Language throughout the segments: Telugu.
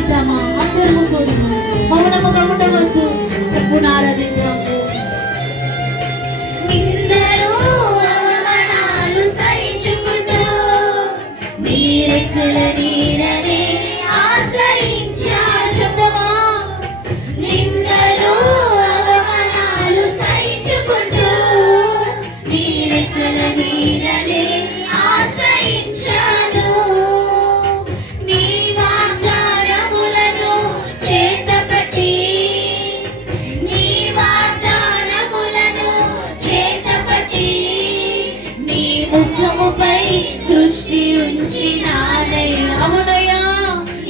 ఆరాధిద్దామా? అందరము కూడా మౌనముగా ఉండవద్దు, ప్రభుని ఆరాధిద్దాము. నిందలు అవమానాలు సహించుకుంటూ నీరెక్కల నీడనే ఆశ్రయించాను. చెప్తావా? నిందలు అవమానాలు సహించుకుంటూ నీరెక్కల నీడనే ఆశ్రయించాను. నీ వాగ్దానములను చేతపట్టి నీ వాగ్దానములను చేతపట్టి నీ ముఖముపై దృష్టి ఉంచినానయ్యా. అవునయ్యా,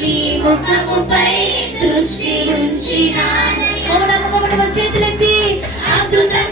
నీ ముఖముపై దృష్టి ఉంచినానయ్యా. మౌనముగా ఉండవద్దు, చేతులెత్తి అద్భుతం